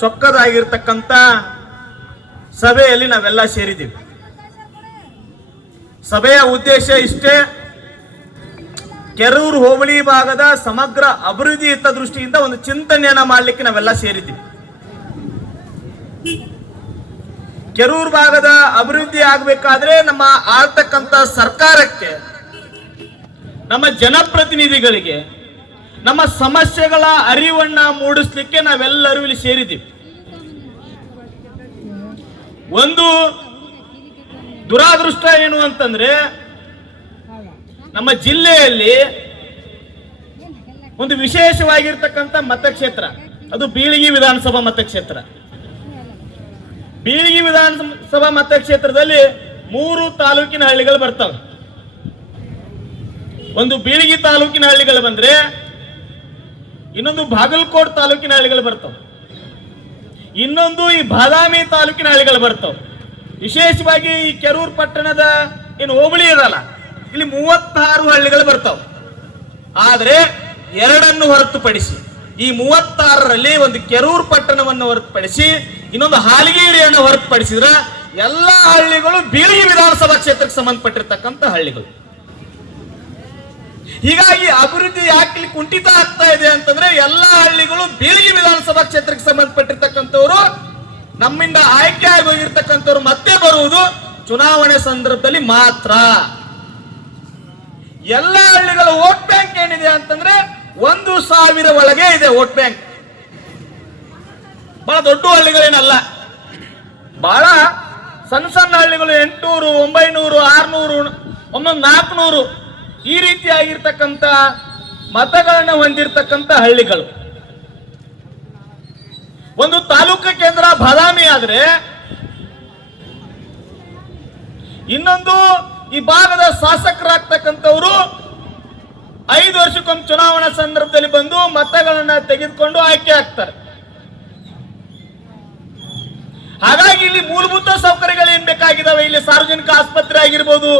ಚೊಕ್ಕದಾಗಿರ್ತಕ್ಕಂಥ ಸಭೆಯಲ್ಲಿ ನಾವೆಲ್ಲ ಸೇರಿದ್ದೀವಿ. ಸಭೆಯ ಉದ್ದೇಶ ಇಷ್ಟೇ, ಕೆರೂರು ಹೋಬಳಿ ಭಾಗದ ಸಮಗ್ರ ಅಭಿವೃದ್ಧಿ ಹಿತದೃಷ್ಟಿಯಿಂದ ಒಂದು ಚಿಂತನೆಯನ್ನ ಮಾಡಲಿಕ್ಕೆ ನಾವೆಲ್ಲ ಸೇರಿದ್ದೀವಿ. ಕೆರೂರು ಭಾಗದ ಅಭಿವೃದ್ಧಿ ಆಗಬೇಕಾದ್ರೆ ನಮ್ಮ ಆಳ್ತಕ್ಕಂಥ ಸರ್ಕಾರಕ್ಕೆ, ನಮ್ಮ ಜನಪ್ರತಿನಿಧಿಗಳಿಗೆ ನಮ್ಮ ಸಮಸ್ಯೆಗಳ ಅರಿವನ್ನ ಮೂಡಿಸ್ಲಿಕ್ಕೆ ನಾವೆಲ್ಲರೂ ಇಲ್ಲಿ ಸೇರಿದ್ದೀವಿ. ಒಂದು ದುರಾದೃಷ್ಟ ಏನು ಅಂತಂದ್ರೆ, ನಮ್ಮ ಜಿಲ್ಲೆಯಲ್ಲಿ ಒಂದು ವಿಶೇಷವಾಗಿರ್ತಕ್ಕಂಥ ಮತಕ್ಷೇತ್ರ, ಅದು ಬೀಳಗಿ ವಿಧಾನಸಭಾ ಮತಕ್ಷೇತ್ರ. ಬೀಳಗಿ ವಿಧಾನಸಭಾ ಮತಕ್ಷೇತ್ರದಲ್ಲಿ 3 ತಾಲೂಕಿನ ಹಳ್ಳಿಗಳು ಬರ್ತವೆ. ಒಂದು ಬೀಳಗಿ ತಾಲೂಕಿನ ಹಳ್ಳಿಗಳು ಬಂದ್ರೆ, ಇನ್ನೊಂದು ಬಾಗಲಕೋಟ್ ತಾಲೂಕಿನ ಹಳ್ಳಿಗಳು ಬರ್ತವೆ, ಇನ್ನೊಂದು ಈ ಬಾದಾಮಿ ತಾಲೂಕಿನ ಹಳ್ಳಿಗಳು ಬರ್ತವೆ. ವಿಶೇಷವಾಗಿ ಈ ಕೆರೂರು ಪಟ್ಟಣದ ಏನು ಹೋಬಳಿ ಇದಲ್ಲ, ಇಲ್ಲಿ 36 ಹಳ್ಳಿಗಳು ಬರ್ತಾವೆ. ಆದ್ರೆ 2 ಹೊರತುಪಡಿಸಿ, ಈ 36ರಲ್ಲಿ ಒಂದು ಕೆರೂರು ಪಟ್ಟಣವನ್ನು ಹೊರತುಪಡಿಸಿ ಇನ್ನೊಂದು ಹಾಲಿಗೇರಿಯನ್ನು ಹೊರತುಪಡಿಸಿದ್ರೆ ಎಲ್ಲ ಹಳ್ಳಿಗಳು ಬೀಳಗಿ ವಿಧಾನಸಭಾ ಕ್ಷೇತ್ರಕ್ಕೆ ಸಂಬಂಧಪಟ್ಟಿರ್ತಕ್ಕಂಥ ಹಳ್ಳಿಗಳು. ಹೀಗಾಗಿ ಅಭಿವೃದ್ಧಿ ಯಾಕೆ ಕುಂಠಿತ ಆಗ್ತಾ ಇದೆ ಅಂತಂದ್ರೆ, ಎಲ್ಲ ಹಳ್ಳಿಗಳು ಬೀಳಗಿ ವಿಧಾನಸಭಾ ಕ್ಷೇತ್ರಕ್ಕೆ ಸಂಬಂಧಪಟ್ಟಿರ್ತಕ್ಕಂಥವ್ರು, ನಮ್ಮಿಂದ ಆಯ್ಕೆ ಆಗಿ ಹೋಗಿರ್ತಕ್ಕಂಥವ್ರು ಮತ್ತೆ ಬರುವುದು ಚುನಾವಣೆ ಸಂದರ್ಭದಲ್ಲಿ ಮಾತ್ರ. ಎಲ್ಲ ಹಳ್ಳಿಗಳ ವೋಟ್ ಬ್ಯಾಂಕ್ ಏನಿದೆ ಅಂತಂದ್ರೆ 1,000 ಒಳಗೆ ಇದೆ ವೋಟ್ ಬ್ಯಾಂಕ್. ಬಹಳ ದೊಡ್ಡ ಹಳ್ಳಿಗಳೇನಲ್ಲ, ಬಹಳ ಸಣ್ಣ ಸಣ್ಣ ಹಳ್ಳಿಗಳು 800, 900, 600, ಒಮ್ಮೊಮ್ಮೆ 400 ಈ ರೀತಿಯಾಗಿರ್ತಕ್ಕಂಥ ಮತಗಳನ್ನ ಹೊಂದಿರತಕ್ಕಂಥ ಹಳ್ಳಿಗಳು. ಒಂದು ತಾಲೂಕು ಕೇಂದ್ರ ಬಾದಾಮಿ ಆದ್ರೆ, ಇನ್ನೊಂದು ಈ ಭಾಗದ ಶಾಸಕರಾಗ್ತಕ್ಕಂಥವ್ರು 5 ವರ್ಷಕ್ಕೊಮ್ಮೆ ಚುನಾವಣಾ ಸಂದರ್ಭದಲ್ಲಿ ಬಂದು ಮತಗಳನ್ನ ತೆಗೆದುಕೊಂಡು ಆಯ್ಕೆ ಆಗ್ತಾರೆ. ಹಾಗಾಗಿ ಇಲ್ಲಿ ಮೂಲಭೂತ ಸೌಕರ್ಯಗಳು ಏನ್ ಬೇಕಾಗಿದ್ದಾವೆ, ಇಲ್ಲಿ ಸಾರ್ವಜನಿಕ ಆಸ್ಪತ್ರೆ ಆಗಿರ್ಬೋದು,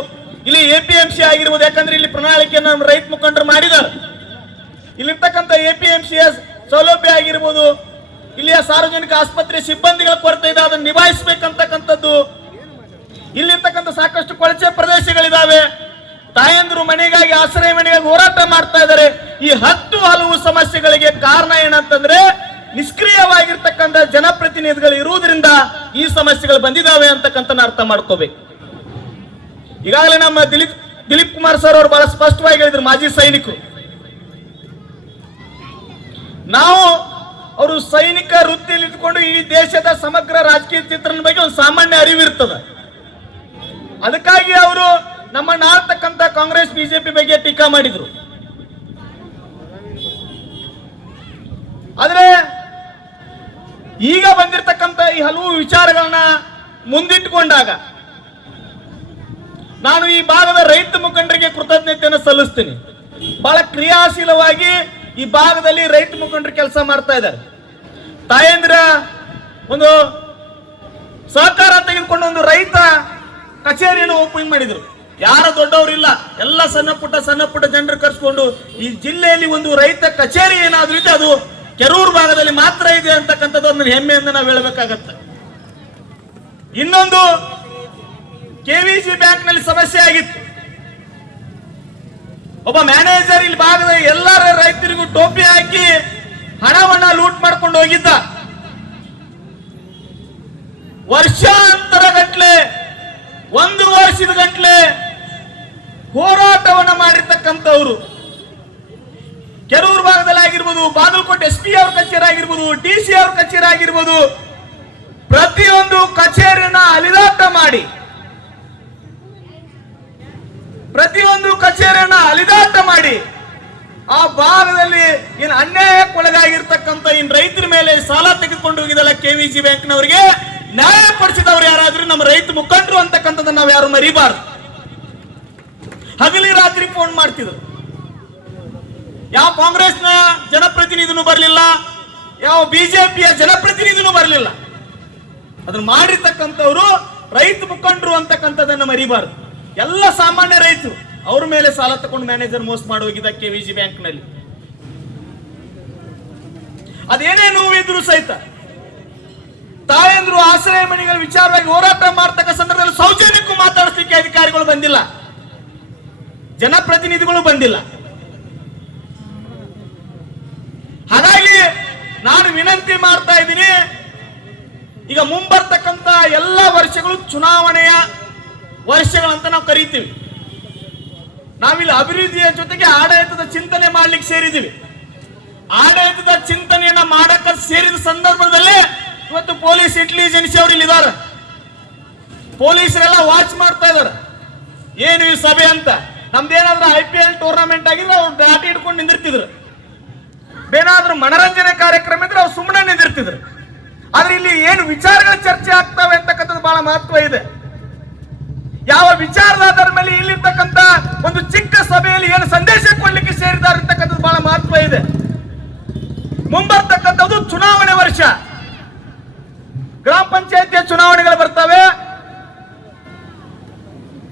ಇಲ್ಲಿ APMC ಆಗಿರ್ಬೋದು. ಯಾಕಂದ್ರೆ ಇಲ್ಲಿ ಪ್ರಣಾಳಿಕೆಯನ್ನು ನಮ್ಮ ರೈತ ಮುಖಂಡರು ಮಾಡಿದ್ದಾರೆ. ಇಲ್ಲಿರ್ತಕ್ಕಂಥ APMC ಸೌಲಭ್ಯ ಆಗಿರ್ಬೋದು, ಇಲ್ಲಿಯ ಸಾರ್ವಜನಿಕ ಆಸ್ಪತ್ರೆ ಸಿಬ್ಬಂದಿಗಳ ಕೊರತೆ ಇದೆ, ಅದನ್ನು ನಿಭಾಯಿಸಬೇಕಂತಕ್ಕಂಥದ್ದು. ಇಲ್ಲಿರ್ತಕ್ಕಂಥ ಸಾಕಷ್ಟು ಕೊಳಚೆ ಪ್ರದೇಶಗಳಿದಾವೆ. ತಾಯಂದ್ರು ಮನೆಗಾಗಿ, ಆಶ್ರಯ ಮನೆಗಾಗಿ ಹೋರಾಟ ಮಾಡ್ತಾ ಇದ್ದಾರೆ. ಈ 10 ಹಲವು ಸಮಸ್ಯೆಗಳಿಗೆ ಕಾರಣ ಏನಂತಂದ್ರೆ, ನಿಷ್ಕ್ರಿಯವಾಗಿರ್ತಕ್ಕಂಥ ಜನಪ್ರತಿನಿಧಿಗಳು ಇರುವುದರಿಂದ ಈ ಸಮಸ್ಯೆಗಳು ಬಂದಿದ್ದಾವೆ ಅಂತಕ್ಕಂಥ ಅರ್ಥ ಮಾಡ್ಕೋಬೇಕು. ಈಗಾಗಲೇ ನಮ್ಮ ದಿಲೀಪ್ ಕುಮಾರ್ ಸರ್ ಅವರು ಬಹಳ ಸ್ಪಷ್ಟವಾಗಿ ಹೇಳಿದ್ರು, ಮಾಜಿ ಸೈನಿಕರು. ನಾವು ಅವರು ಸೈನಿಕ ವೃತ್ತಿಯಲ್ಲಿ ಇದ್ಕೊಂಡು ಈ ದೇಶದ ಸಮಗ್ರ ರಾಜಕೀಯ ಚಿತ್ರದ ಬಗ್ಗೆ ಒಂದು ಸಾಮಾನ್ಯ ಅರಿವಿರ್ತದೆ. ಅದಕ್ಕಾಗಿ ಅವರು ನಮ್ಮನ್ನ ಆಳ್ತಕ್ಕಂಥ ಕಾಂಗ್ರೆಸ್ ಬಿಜೆಪಿ ಬಗ್ಗೆ ಟೀಕಾ ಮಾಡಿದ್ರು. ಆದ್ರೆ ಈಗ ಬಂದಿರತಕ್ಕಂಥ ಈ ಹಲವು ವಿಚಾರಗಳನ್ನ ಮುಂದಿಟ್ಟುಕೊಂಡಾಗ ನಾನು ಈ ಭಾಗದ ರೈತ ಮುಖಂಡರಿಗೆ ಕೃತಜ್ಞತೆಯನ್ನು ಸಲ್ಲಿಸ್ತೀನಿ. ಬಹಳ ಕ್ರಿಯಾಶೀಲವಾಗಿ ಈ ಭಾಗದಲ್ಲಿ ರೈತ ಮುಖಂಡರು ಕೆಲಸ ಮಾಡ್ತಾ ಇದ್ದಾರೆ. ತಾಯಂದ್ರ ಒಂದು ಸಹಕಾರ ತೆಗೆದುಕೊಂಡು ಒಂದು ರೈತ ಕಚೇರಿಯನ್ನು ಓಪನ್ ಮಾಡಿದ್ರು. ಯಾರ ದೊಡ್ಡವರಿಲ್ಲ, ಎಲ್ಲ ಸಣ್ಣ ಪುಟ್ಟ ಜನರು ಕರೆಸ್ಕೊಂಡು ಈ ಜಿಲ್ಲೆಯಲ್ಲಿ ಒಂದು ರೈತ ಕಚೇರಿ ಏನಾದ್ರೂ ಇದೆ, ಅದು ಕೆರೂರು ಭಾಗದಲ್ಲಿ ಮಾತ್ರ ಇದೆ ಅಂತಕ್ಕಂಥದ್ದು ಒಂದು ಹೆಮ್ಮೆಯಿಂದ ನಾವು ಹೇಳಬೇಕಾಗತ್ತೆ. ಇನ್ನೊಂದು, KVG ಬ್ಯಾಂಕ್ ನಲ್ಲಿ ಸಮಸ್ಯೆ ಆಗಿತ್ತು. ಒಬ್ಬ ಮ್ಯಾನೇಜರ್ ಇಲ್ಲಿ ಭಾಗದ ಎಲ್ಲರ ರೈತರಿಗೂ ಟೋಪಿ ಹಾಕಿ ಹಣವನ್ನ ಲೂಟ್ ಮಾಡ್ಕೊಂಡು ಹೋಗಿದ್ದ. ವರ್ಷಾಂತರ ಗಟ್ಲೆ, 1 ವರ್ಷದ ಗಟ್ಲೆ ಹೋರಾಟವನ್ನ ಮಾಡಿರ್ತಕ್ಕಂಥವ್ರು. ಕೆರೂರು ಭಾಗದಲ್ಲಿ ಆಗಿರ್ಬೋದು, ಬಾಗಲಕೋಟೆ SP ಅವ್ರ ಕಚೇರಿ ಆಗಿರ್ಬೋದು, DC ಅವ್ರ ಕಚೇರಿ ಆಗಿರ್ಬೋದು, ಪ್ರತಿಯೊಂದು ಕಚೇರಿನ ಅಲಿದಾಟ ಮಾಡಿ ಆ ಭಾಗದಲ್ಲಿ ಏನು ಅನ್ಯಾಯಕ್ಕೊಳಗಾಗಿರ್ತಕ್ಕಂಥ ಇನ್ ರೈತರ ಮೇಲೆ ಸಾಲ ತೆಗೆದುಕೊಂಡು ಹೋಗಿದಲ್ಲ KVG ಬ್ಯಾಂಕ್ನವರಿಗೆ ನ್ಯಾಯ ಪಡಿಸಿದವರು ಯಾರಾದ್ರೂ ನಮ್ಮ ರೈತ ಮುಖಂಡರು ಅಂತಕ್ಕಂಥದ್ದನ್ನ ನಾವು ಯಾರು ಮರಿಬಾರ್ದು. ಹಗಲಿ ರಾತ್ರಿ ಫೋನ್ ಮಾಡ್ತಿದ್ರು. ಯಾವ ಕಾಂಗ್ರೆಸ್ನ ಜನಪ್ರತಿನಿಧಿನೂ ಬರಲಿಲ್ಲ, ಯಾವ ಬಿಜೆಪಿಯ ಜನಪ್ರತಿನಿಧಿನೂ ಬರಲಿಲ್ಲ. ಅದನ್ನ ಮಾಡಿರ್ತಕ್ಕಂಥವ್ರು ರೈತ ಮುಖಂಡರು ಅಂತಕ್ಕಂಥದ್ದನ್ನ ಮರಿಬಾರ್ದು. ಎಲ್ಲ ಸಾಮಾನ್ಯ ರೈತರು, ಅವ್ರ ಮೇಲೆ ಸಾಲ ತಗೊಂಡು ಮ್ಯಾನೇಜರ್ ಮೋಸ ಮಾಡಿ ಹೋಗಿದ್ದ KVG ಬ್ಯಾಂಕ್ ನಲ್ಲಿ. ಅದೇನೇ ನೋವಿದ್ರು ಸಹಿತ ತಾಯಂದ್ರು ಆಶ್ರಯ ಮನೆಗಳ ವಿಚಾರವಾಗಿ ಹೋರಾಟ ಮಾಡ್ತಕ್ಕ ಸಂದರ್ಭದಲ್ಲಿ ಸೌಜನ್ಯಕ್ಕೂ ಮಾತಾಡಿಸ್ಲಿಕ್ಕೆ ಅಧಿಕಾರಿಗಳು ಬಂದಿಲ್ಲ, ಜನಪ್ರತಿನಿಧಿಗಳು ಬಂದಿಲ್ಲ. ಹಾಗಾಗಿ ನಾನು ವಿನಂತಿ ಮಾಡ್ತಾ ಇದ್ದೀನಿ, ಈಗ ಮುಂಬರ್ತಕ್ಕಂತ ಎಲ್ಲ ವರ್ಷಗಳು ಚುನಾವಣೆಯ ವರ್ಷಗಳಂತ ನಾವು ಕರೀತೀವಿ. ನಾವಿಲ್ಲಿ ಅಭಿವೃದ್ಧಿಯ ಜೊತೆಗೆ ಆಡಳಿತದ ಚಿಂತನೆ ಮಾಡ್ಲಿಕ್ಕೆ ಸೇರಿದ್ದೀವಿ. ಆಡಳಿತದ ಚಿಂತನೆಯನ್ನ ಮಾಡಕ್ಕೆ ಸೇರಿದ ಸಂದರ್ಭದಲ್ಲಿ ಇವತ್ತು ಪೊಲೀಸ್ ಇಂಟೆಲಿಜೆನ್ಸ್ ಅವರು ಇಲ್ಲಿದ್ದಾರೆ, ಪೊಲೀಸರೆಲ್ಲ ವಾಚ್ ಮಾಡ್ತಾ ಇದ್ದಾರೆ ಏನು ಈ ಸಭೆ ಅಂತ. ನಮ್ದೇನಾದ್ರೂ IPL ಟೂರ್ನಮೆಂಟ್ ಆಗಿದ್ರೆ ಅವ್ರು ದಾಟಿ ಹಿಡ್ಕೊಂಡು ನಿಂದಿರ್ತಿದ್ರು, ಏನಾದ್ರೂ ಮನರಂಜನೆ ಕಾರ್ಯಕ್ರಮ ಇದ್ರೆ ಅವ್ರು ಸುಮ್ಮನೆ ನಿಂದಿರ್ತಿದ್ರು. ಆದ್ರೆ ಇಲ್ಲಿ ಏನು ವಿಚಾರಗಳ ಚರ್ಚೆ ಆಗ್ತವೆ ಅಂತಕ್ಕಂಥದ್ದು ಬಹಳ ಮಹತ್ವ ಇದೆ. ಯಾವ ವಿಚಾರದ ಆಧಾರದ ಮೇಲೆ ಇಲ್ಲಿರ್ತಕ್ಕಂಥ ಒಂದು ಚಿಕ್ಕ ಸಭೆಯಲ್ಲಿ ಏನು ಸಂದೇಶ ಕೊಡ್ಲಿಕ್ಕೆ ಸೇರಿದ್ದಾರೆ ಅಂತಕ್ಕಂಥದ್ದು ಬಹಳ ಮಹತ್ವ ಇದೆ. ಮುಂಬರ್ತಕ್ಕಂಥದ್ದು ಚುನಾವಣೆ ವರ್ಷ, ಗ್ರಾಮ ಪಂಚಾಯತಿಯ ಚುನಾವಣೆಗಳು ಬರ್ತವೆ,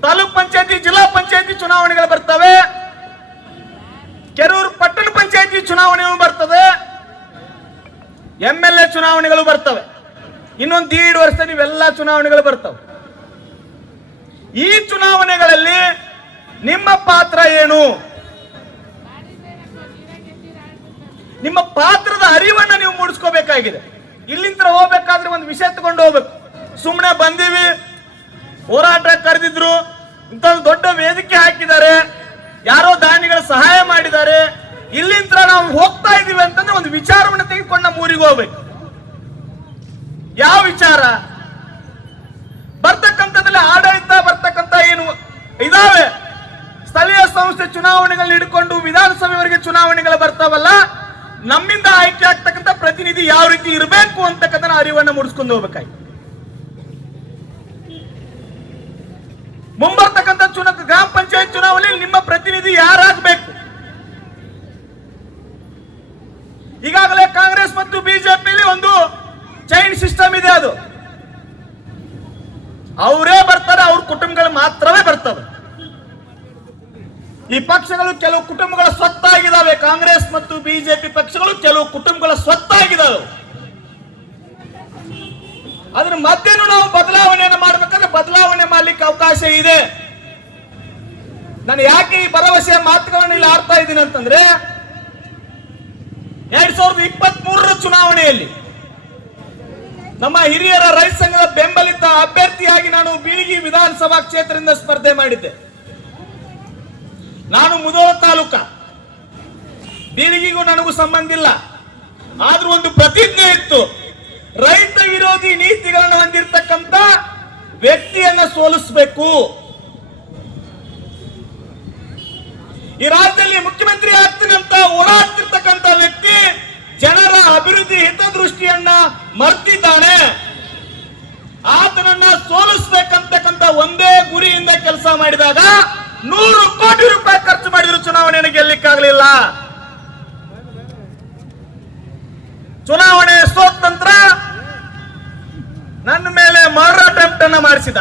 ತಾಲೂಕ್ ಪಂಚಾಯತಿ ಜಿಲ್ಲಾ ಪಂಚಾಯತಿ ಚುನಾವಣೆಗಳು ಬರ್ತವೆ, ಕೆರೂರು ಪಟ್ಟಣ ಪಂಚಾಯತಿ ಚುನಾವಣೆಗಳು ಬರ್ತದೆ, MLA ಚುನಾವಣೆಗಳು ಬರ್ತವೆ. ಇನ್ನೊಂದು 1.5 ವರ್ಷದಲ್ಲಿ ಇವೆಲ್ಲ ಚುನಾವಣೆಗಳು ಬರ್ತವೆ. ಈ ಚುನಾವಣೆಗಳಲ್ಲಿ ನಿಮ್ಮ ಪಾತ್ರ ಏನು? ನಿಮ್ಮ ಪಾತ್ರದ ಅರಿವನ್ನ ನೀವು ಮೂಡಿಸ್ಕೋಬೇಕಾಗಿದೆ. ಇಲ್ಲಿಂದ ಹೋಗ್ಬೇಕಾದ್ರೆ ಒಂದು ವಿಷಯ ತಗೊಂಡು ಹೋಗ್ಬೇಕು. ಸುಮ್ಮನೆ ಬಂದೀವಿ, ಹೋರಾಟ ಕರೆದಿದ್ರು, ಇಂಥ ದೊಡ್ಡ ವೇದಿಕೆ ಹಾಕಿದ್ದಾರೆ, ಯಾರೋ ದಾನಿಗಳ ಸಹಾಯ ಮಾಡಿದ್ದಾರೆ, ಇಲ್ಲಿಂದ ನಾವು ಹೋಗ್ತಾ ಇದೀವಿ ಅಂತಂದ್ರೆ ಒಂದು ವಿಚಾರವನ್ನು ತೆಗೆದುಕೊಂಡು ನಮ್ಮ ಊರಿಗೆ ಹೋಗ್ಬೇಕು. ಯಾವ ವಿಚಾರ? ಬರ್ತಕ್ಕಂಥದ್ರಲ್ಲಿ ಆಡಳಿತ ಬರ್ತಕ್ಕಂಥ ಏನು ಇದಾವೆ, ಸ್ಥಳೀಯ ಸಂಸ್ಥೆ ಚುನಾವಣೆಗಳನ್ನ ಹಿಡ್ಕೊಂಡು ವಿಧಾನಸಭೆವರೆಗೆ ಚುನಾವಣೆಗಳು ಬರ್ತಾವಲ್ಲ, ನಮ್ಮಿಂದ ಆಯ್ಕೆ ಆಗ್ತಕ್ಕಂಥ ಪ್ರತಿನಿಧಿ ಯಾವ ರೀತಿ ಇರಬೇಕು ಅಂತಕ್ಕಂಥ ಅರಿವನ್ನು ಮೂಡಿಸ್ಕೊಂಡು ಹೋಗ್ಬೇಕಾಗಿ. ಮುಂಬರ್ತಕ್ಕಂಥ ಗ್ರಾಮ ಪಂಚಾಯತ್ ಚುನಾವಣೆಯಲ್ಲಿ ನಿಮ್ಮ ಪ್ರತಿನಿಧಿ ಯಾರಾಗಬೇಕು? ಈಗಾಗಲೇ ಕಾಂಗ್ರೆಸ್ ಮತ್ತು ಬಿಜೆಪಿಯಲ್ಲಿ ಒಂದು ಚೈನ್ ಸಿಸ್ಟಮ್ ಇದೆ. ಅದು ಅವರೇ ಬರ್ತಾರೆ, ಅವ್ರ ಕುಟುಂಬಗಳು ಮಾತ್ರವೇ ಬರ್ತವೆ. ಈ ಪಕ್ಷಗಳು ಕೆಲವು ಕುಟುಂಬಗಳ ಸ್ವತ್ತಾಗಿದ್ದಾವೆ. ಕಾಂಗ್ರೆಸ್ ಮತ್ತು ಬಿಜೆಪಿ ಪಕ್ಷಗಳು ಕೆಲವು ಕುಟುಂಬಗಳ ಸ್ವತ್ತಾಗಿದ್ದಾವೆ. ಅದ್ರ ಮಧ್ಯೆನೂ ನಾವು ಬದಲಾವಣೆಯನ್ನು ಮಾಡ್ಬೇಕಂದ್ರೆ ಬದಲಾವಣೆ ಮಾಡ್ಲಿಕ್ಕೆ ಅವಕಾಶ ಇದೆ. ನಾನು ಯಾಕೆ ಈ ಭರವಸೆಯ ಮಾತುಗಳನ್ನು ಇಲ್ಲಿ ಆಡ್ತಾ ಇದ್ದೀನಿ ಅಂತಂದ್ರೆ, 2023ರ ಚುನಾವಣೆಯಲ್ಲಿ ನಮ್ಮ ಹಿರಿಯರ ರೈತ ಸಂಘದ ಬೆಂಬಲಿತ ಅಭ್ಯರ್ಥಿಯಾಗಿ ನಾನು ಬೀಳಗಿ ವಿಧಾನಸಭಾ ಕ್ಷೇತ್ರದಿಂದ ಸ್ಪರ್ಧೆ ಮಾಡಿದ್ದೆ. ನಾನು ಮುಧೋಳ ತಾಲೂಕ, ಬೀಳಗಿಗೂ ನನಗೂ ಸಂಬಂಧ ಇಲ್ಲ. ಆದ್ರೂ ಒಂದು ಪ್ರತಿಜ್ಞೆ ಇತ್ತು, ರೈತ ವಿರೋಧಿ ನೀತಿಗಳನ್ನು ಹೊಂದಿರತಕ್ಕಂತ ವ್ಯಕ್ತಿಯನ್ನ ಸೋಲಿಸಬೇಕು. ಈ ರಾಜ್ಯದಲ್ಲಿ ಮುಖ್ಯಮಂತ್ರಿ ಆಗ್ತೀನಂತ ಓಡಾಡ್ತಿರ್ತಕ್ಕಂಥ ವ್ಯಕ್ತಿ ಜನರ ಅಭಿವೃದ್ಧಿ ಹಿತದೃಷ್ಟಿಯನ್ನ ಮರ್ತಿದ್ದಾನೆ. ಆತನನ್ನ ಸೋಲಿಸಬೇಕಂತಕ್ಕಂಥ ಒಂದೇ ಗುರಿಯಿಂದ ಕೆಲಸ ಮಾಡಿದಾಗ 100 ಕೋಟಿ ರೂಪಾಯಿ ಖರ್ಚು ಮಾಡಿದ್ರು ಚುನಾವಣೆಯನ್ನು ಗೆಲ್ಲಿಕ್ಕಾಗಲಿಲ್ಲ. ಚುನಾವಣೆ ಸೋತ ನಂತರ ನನ್ನ ಮೇಲೆ ಮರ್ಡರ್ ಅಟೆಂಪ್ಟ್ ಅನ್ನ ಮಾಡಿಸಿದ.